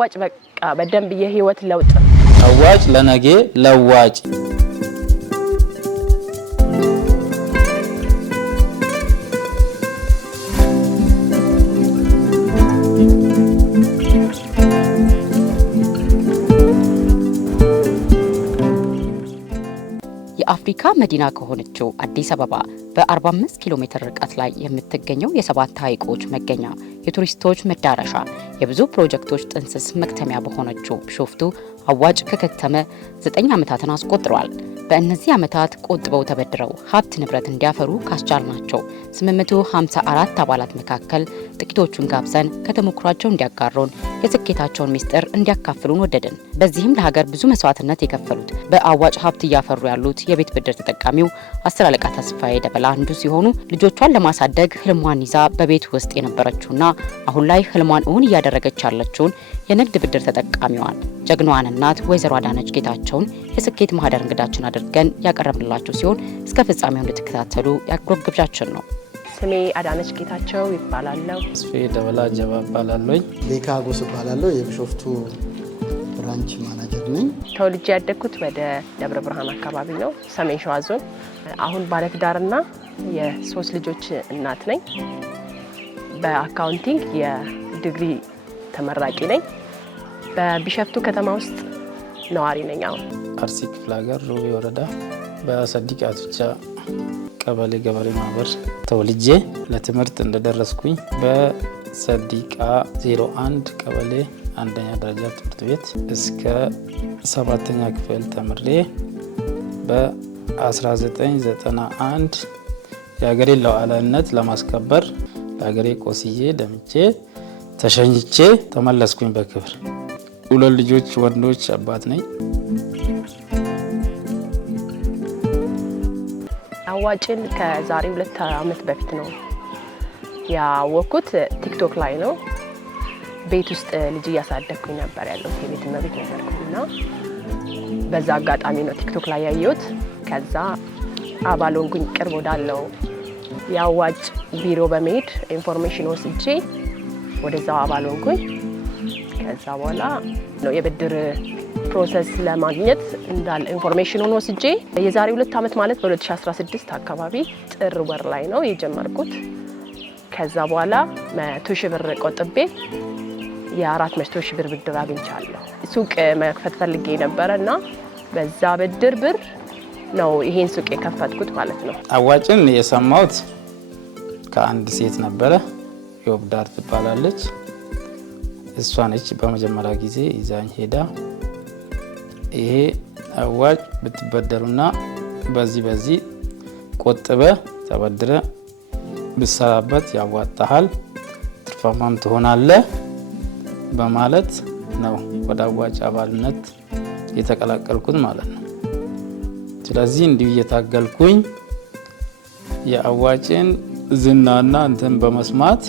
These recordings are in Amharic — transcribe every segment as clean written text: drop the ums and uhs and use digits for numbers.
አዋጭ በቃ በደንብ የህይወት ለውጥ አዋጭ ለነገ ለዋጭ የአፍሪካ መዲና ከሆነችው አዲስ አበባ በ45 ኪሎ ሜትር ርቀት ላይ የምትገኘው የሰባት ሐይቆች መገኛ የቱሪስቶች መዳረሻ የብዙ ፕሮጀክቶች ጥንስስ መክተሚያ በሆነችው ቢሾፍቱ አዋጭ ከከተመ 9 ዓመታትን አስቆጥሯል። በእነዚህ ዓመታት ቆጥበው ተበድረው ሀብት ንብረት እንዲያፈሩ ካስቻልናቸው 854 አባላት መካከል ጥቂቶቹን ጋብዘን ከተሞክሯቸው እንዲያጋሩን የስኬታቸውን ሚስጥር እንዲያካፍሉን ወደድን። በዚህም ለሀገር ብዙ መስዋዕትነት የከፈሉት በአዋጭ ሀብት እያፈሩ ያሉት የቤት ብድር ተጠቃሚው 10 አለቃ ተስፋዬ ደበላ አንዱ ሲሆኑ ልጆቿን ለማሳደግ ህልሟን ይዛ በቤት ውስጥ የነበረችውና አሁን ላይ ህልሟን እውን እያደረገች ያለችውን የንግድ ብድር ተጠቃሚዋን ጀግናዋን እናት ወይዘሮ አዳነች ጌታቸውን የስኬት ማህደር እንግዳችን አድርገን ያቀረብንላችሁ ሲሆን እስከ ፍጻሜው እንድትከታተሉ ያክብሮት ግብዣችን ነው። ስሜ አዳነች ጌታቸው ይባላል። ተስፋዬ ደበላ ጀባ ይባላል። ቤካ ጎስ ይባላል። የቢሾፍቱ ብራንች ማናጀር ነኝ። ተወልጄ ያደግኩት ወደ ደብረ ብርሃን አካባቢ ነው፣ ሰሜን ሸዋ ዞን። አሁን ባለትዳርና የሶስት ልጆች እናት ነኝ። በአካውንቲንግ የዲግሪ ተመራቂ ነኝ። በቢሾፍቱ ከተማ ውስጥ ነዋሪ ነኝ። አሁን አርሲ ክፍለ ሀገር ሮቤ ወረዳ በሰዲቅ አቱቻ ቀበሌ ገበሬ ማህበር ተወልጄ ለትምህርት እንደደረስኩኝ በሰዲቃ 01 ቀበሌ አንደኛ ደረጃ ትምህርት ቤት እስከ 7ኛ ክፍል ተምሬ በ1991 የሀገሬን ሉዓላዊነት ለማስከበር ለሀገሬ ቆስዬ ደምቼ ተሸኝቼ ተመለስኩኝ በክብር። ሁለት ልጆች ወንዶች አባት ነኝ። አዋጭን ከዛሬ 2 ዓመት በፊት ነው ያወቅኩት። ቲክቶክ ላይ ነው። ቤት ውስጥ ልጅ እያሳደግኩኝ ነበር ያለው የቤት እመቤት ነበርኩኝና በዛ አጋጣሚ ነው ቲክቶክ ላይ ያየሁት። ከዛ አባል ሆንኩኝ። ቅርብ ወዳለው የአዋጭ ቢሮ በመሄድ ኢንፎርሜሽን ወስጄ ወደዛው አባል ሆንኩኝ። ከዛ በኋላ ነው የብድር ፕሮሰስ ለማግኘት እንዳለ ኢንፎርሜሽኑን ወስጄ የዛሬ 2 ዓመት ማለት በ2016 አካባቢ ጥር ወር ላይ ነው የጀመርኩት። ከዛ በኋላ 100 ሺህ ብር ቆጥቤ የ400 ሺህ ብር ብድር አግኝቻለሁ። ሱቅ መክፈት ፈልጌ ነበርና በዛ ብድር ብር ነው ይሄን ሱቅ የከፈትኩት ማለት ነው። አዋጭን የሰማሁት ከአንድ ሴት ነበረ፣ ዮብዳር ትባላለች። እሷ ነች በመጀመሪያ ጊዜ ይዛኝ ሄዳ ይሄ አዋጭ ብትበደሩና በዚህ ቆጥበ ተበድረ ብሰራበት ያዋጣሃል፣ ትርፋማም ትሆናለህ በማለት ነው ወደ አዋጭ አባልነት የተቀላቀልኩት ማለት ነው። ስለዚህ እንዲሁ እየታገልኩኝ የአዋጭን ዝናና እንትን በመስማት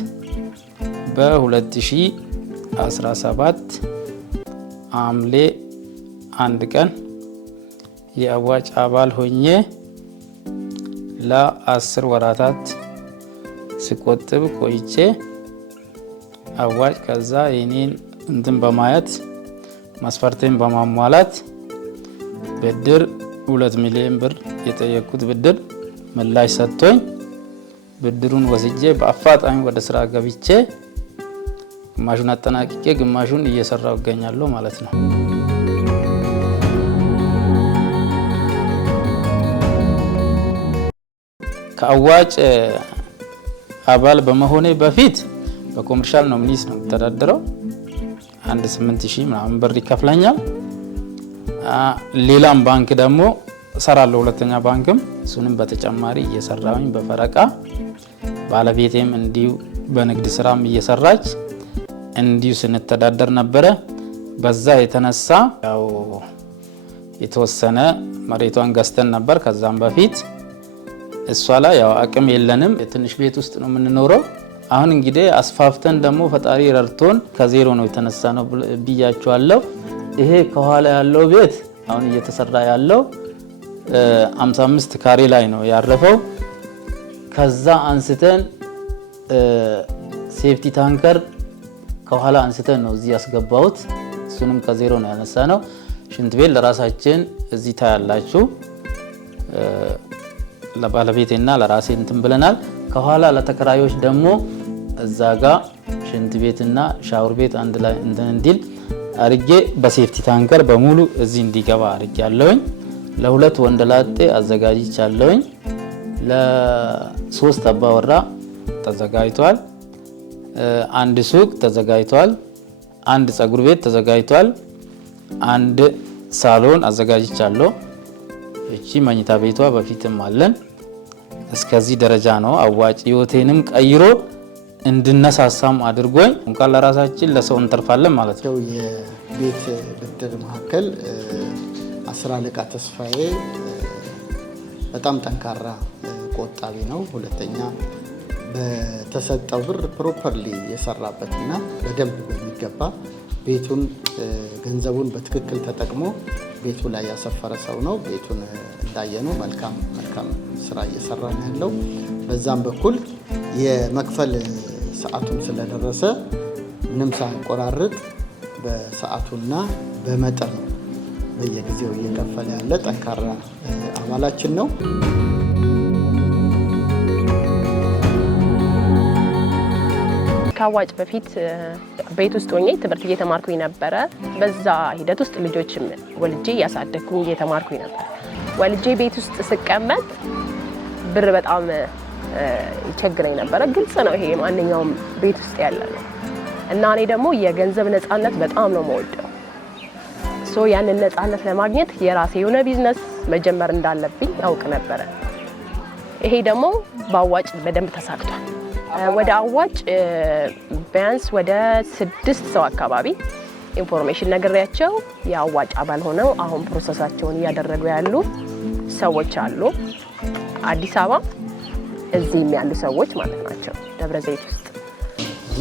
በ2017 ሐምሌ 1 ቀን የአዋጭ አባል ሆኜ ለ10 ወራታት ስቆጥብ ቆይቼ አዋጭ ከዛ የኔን እንትን በማየት መስፈርቴን በማሟላት ብድር 2 ሚሊዮን ብር የጠየቁት ብድር ምላሽ ሰጥቶኝ ብድሩን ወስጄ በአፋጣኝ ወደ ስራ ገብቼ ግማሹን አጠናቅቄ ግማሹን እየሰራው እገኛለሁ ማለት ነው። ከአዋጭ አባል በመሆኔ በፊት በኮመርሻል ኖሚኒስ ነው ተዳደረው። 8000 ምናምን ብር ይከፍለኛል። ሌላም ባንክ ደግሞ ሰራለሁ፣ ሁለተኛ ባንክም እሱንም በተጨማሪ እየሰራሁኝ በፈረቃ ባለቤቴም እንዲሁ በንግድ ስራም እየሰራች እንዲሁ ስንተዳደር ነበረ። በዛ የተነሳ ያው የተወሰነ መሬቷን ገዝተን ነበር ከዛም በፊት። እሷ ላይ ያው አቅም የለንም፣ የትንሽ ቤት ውስጥ ነው የምንኖረው። አሁን እንግዲህ አስፋፍተን ደግሞ ፈጣሪ ረድቶን ከዜሮ ነው የተነሳ ነው ብያችኋለሁ። ይሄ ከኋላ ያለው ቤት አሁን እየተሰራ ያለው 55 ካሬ ላይ ነው ያረፈው። ከዛ አንስተን ሴፍቲ ታንከር ከኋላ አንስተን ነው እዚህ ያስገባሁት። እሱንም ከዜሮ ነው ያነሳነው። ሽንት ቤት ለራሳችን እዚህ ታያላችሁ። ለባለቤቴና ለራሴ እንትን ብለናል። ከኋላ ለተከራዮች ደግሞ እዛ ጋር ሽንት ቤትና ሻወር ቤት አንድ ላይ እንትን እንዲል አርጌ በሴፍቲ ታንከር በሙሉ እዚህ እንዲገባ አርጌያለሁኝ። ለሁለት ወንደላጤ አዘጋጅቻለሁኝ። ለሶስት አባወራ ተዘጋጅቷል። አንድ ሱቅ ተዘጋጅቷል። አንድ ጸጉር ቤት ተዘጋጅቷል። አንድ ሳሎን አዘጋጅቻለሁ። እቺ መኝታ ቤቷ በፊትም አለን። እስከዚህ ደረጃ ነው። አዋጭ ህይወቴንም ቀይሮ እንድነሳሳም አድርጎኝ እንኳን ለራሳችን ለሰው እንተርፋለን ማለት ነው። የቤት ብድር ማዕከል 10 አለቃ ተስፋዬ በጣም ጠንካራ ቆጣቢ ነው። ሁለተኛ በተሰጠው ብር ፕሮፐርሊ የሰራበትና በደንብ በሚገባ ቤቱን ገንዘቡን በትክክል ተጠቅሞ ቤቱ ላይ ያሰፈረ ሰው ነው። ቤቱን እንዳየነው መልካም ስራ እየሰራ ነው ያለው። በዛም በኩል የመክፈል ሰዓቱን ስለደረሰ ምንም ሳይቆራርጥ በሰዓቱና በመጠኑ በየጊዜው እየከፈለ ያለ ጠንካራ አባላችን ነው። ከአዋጭ በፊት ቤት ውስጥ ሆኜ ትምህርት እየተማርኩኝ ነበረ። በዛ ሂደት ውስጥ ልጆችም ወልጄ እያሳደግኩኝ እየተማርኩኝ ነበር። ወልጄ ቤት ውስጥ ስቀመጥ ብር በጣም ይቸግረኝ ነበረ። ግልጽ ነው ይሄ ማንኛውም ቤት ውስጥ ያለ ነው እና እኔ ደግሞ የገንዘብ ነፃነት በጣም ነው የምወደው። ያንን ነፃነት ለማግኘት የራሴ የሆነ ቢዝነስ መጀመር እንዳለብኝ አውቅ ነበረ። ይሄ ደግሞ በአዋጭ በደንብ ተሳክቷል። ወደ አዋጭ ቢያንስ ወደ 6 ሰው አካባቢ ኢንፎርሜሽን ነግሬያቸው የአዋጭ አባል ሆነው አሁን ፕሮሰሳቸውን እያደረጉ ያሉ ሰዎች አሉ። አዲስ አበባ እዚህም ያሉ ሰዎች ማለት ናቸው። ደብረ ዘይት ውስጥ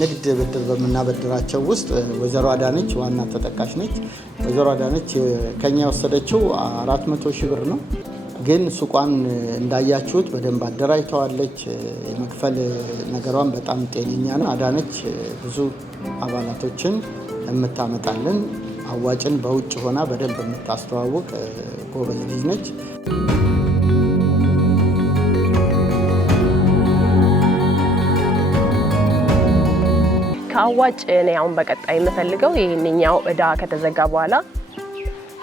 ንግድ ብድር በምናበድራቸው ውስጥ ወይዘሮ አዳነች ዋና ተጠቃሽ ነች። ወይዘሮ አዳነች ከኛ የወሰደችው 400 ሺህ ብር ነው። ግን ሱቋን እንዳያችሁት በደንብ አደራጅተዋለች። የመክፈል ነገሯን በጣም ጤነኛ ነው። አዳነች ብዙ አባላቶችን የምታመጣልን አዋጭን በውጭ ሆና በደንብ የምታስተዋውቅ ጎበዝ ልጅ ነች። ከአዋጭ እኔ አሁን በቀጣይ የምፈልገው ይህንኛው እዳ ከተዘጋ በኋላ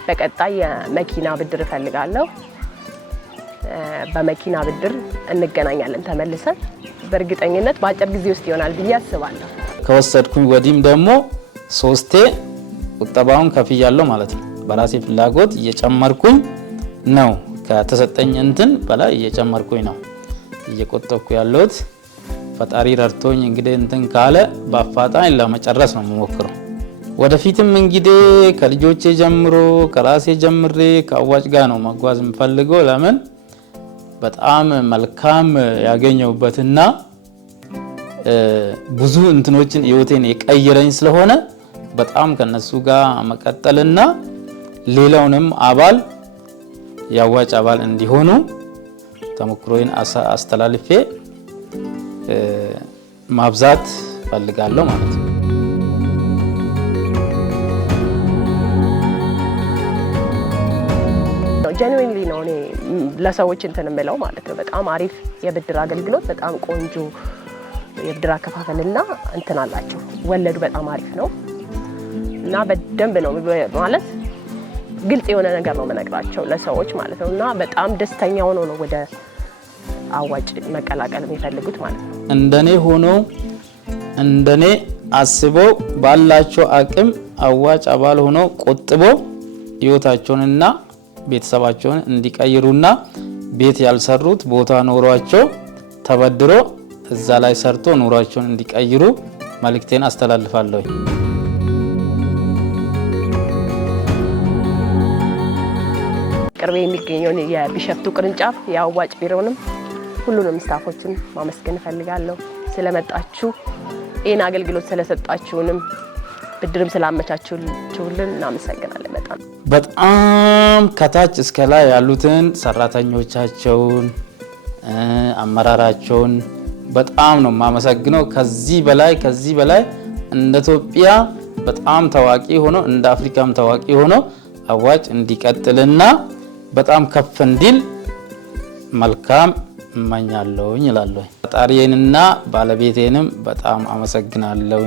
በቀጣይ የመኪና ብድር እፈልጋለሁ። በመኪና ብድር እንገናኛለን ተመልሰን። በእርግጠኝነት በአጭር ጊዜ ውስጥ ይሆናል ብዬ አስባለሁ። ከወሰድኩኝ ወዲህም ደግሞ 3ቴ ቁጠባውን ከፍያለሁ ማለት ነው። በራሴ ፍላጎት እየጨመርኩኝ ነው። ከተሰጠኝ እንትን በላይ እየጨመርኩኝ ነው እየቆጠብኩ ያለሁት። ፈጣሪ ረድቶኝ እንግዲህ እንትን ካለ በአፋጣኝ ለመጨረስ ነው የምሞክረው። ወደፊትም እንግዲህ ከልጆቼ ጀምሮ ከራሴ ጀምሬ ከአዋጭ ጋር ነው መጓዝ የምፈልገው። ለምን በጣም መልካም ያገኘሁበትና ብዙ እንትኖችን ህይወቴን የቀየረኝ ስለሆነ በጣም ከነሱ ጋር መቀጠልና ሌላውንም አባል የአዋጭ አባል እንዲሆኑ ተሞክሮዬን አስተላልፌ ማብዛት ፈልጋለሁ ማለት ነው። ጀንዌንሊ ነው እኔ ለሰዎች እንትን የምለው ማለት ነው። በጣም አሪፍ የብድር አገልግሎት፣ በጣም ቆንጆ የብድር አከፋፈልና እንትን አላቸው። ወለዱ በጣም አሪፍ ነው እና በደንብ ነው ማለት ግልጽ የሆነ ነገር ነው መነግራቸው ለሰዎች ማለት ነው። እና በጣም ደስተኛ ሆኖ ነው ወደ አዋጭ መቀላቀል የሚፈልጉት ማለት ነው። እንደኔ ሆኖ እንደኔ አስበው ባላቸው አቅም አዋጭ አባል ሆኖ ቆጥቦ ህይወታቸውንና ቤተሰባቸውን እንዲቀይሩና ቤት ያልሰሩት ቦታ ኖሯቸው ተበድሮ እዛ ላይ ሰርቶ ኑሯቸውን እንዲቀይሩ መልእክቴን አስተላልፋለሁ። ቅርቤ የሚገኘውን የቢሸፍቱ ቅርንጫፍ የአዋጭ ቢሮንም ሁሉንም ስታፎችን ማመስገን እፈልጋለሁ። ስለመጣችሁ ይህን አገልግሎት ስለሰጣችሁንም ብድርም ስላመቻችሁልን እናመሰግናለን። በጣም ከታች እስከ ላይ ያሉትን ሰራተኞቻቸውን አመራራቸውን በጣም ነው የማመሰግነው። ከዚህ በላይ እንደ ኢትዮጵያ በጣም ታዋቂ ሆኖ እንደ አፍሪካም ታዋቂ ሆኖ አዋጭ እንዲቀጥልና በጣም ከፍ እንዲል መልካም እመኛለሁኝ እላለሁ። ፈጣሪዬንና ባለቤቴንም በጣም አመሰግናለሁ።